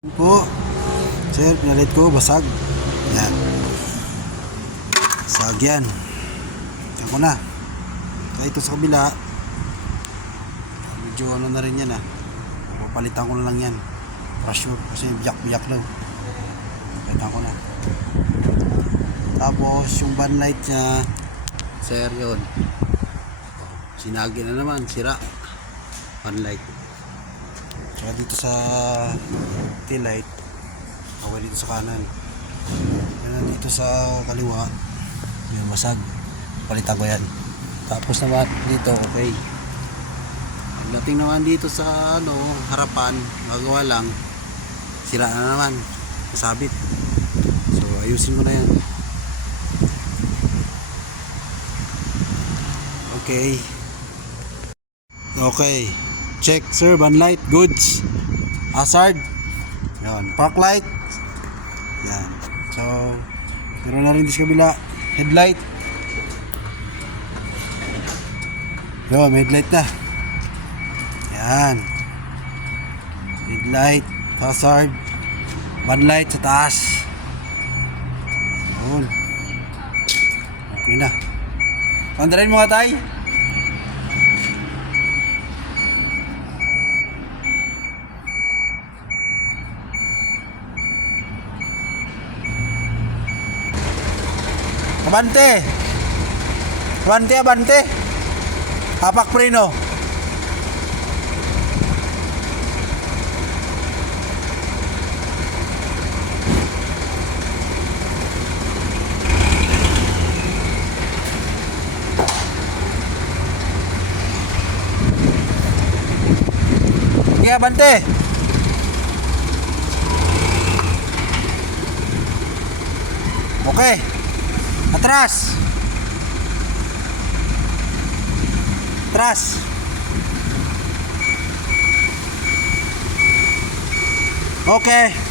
Po, sir, pinalit ko, basag. Yan. Basag yan. Yan ko na. Kaya ito sa kabila, medyo ano na rin yan ah. Papalitan ko na lang yan. Pressure, kasi biyak-biyak daw. Palitan ko na. Tapos, yung van light niya, sir, yun. Sinagi na naman, sira. Van light. Tsaka dito sa tail light, okay dito sa kanan. Yan dito sa kaliwa, yung basag. Palitan ko yan. Tapos naman dito, okay. Pagdating naman dito sa harapan, magawa lang, sira na naman, nasabit. So ayusin ko na yan. Okay. Okay. Check sir, van light, goods. Hazard. Yan, park light. Yan. So, meron na rin dito sa kabila. Headlight. Yan, may headlight na. Yan. Headlight, hazard, van light sa taas. Yun. Okay na. Pandarin mo nga tayo. Abante! Abante, abante! Hapak preno! Okay, abante! Okay! Atras. Atras. Okay.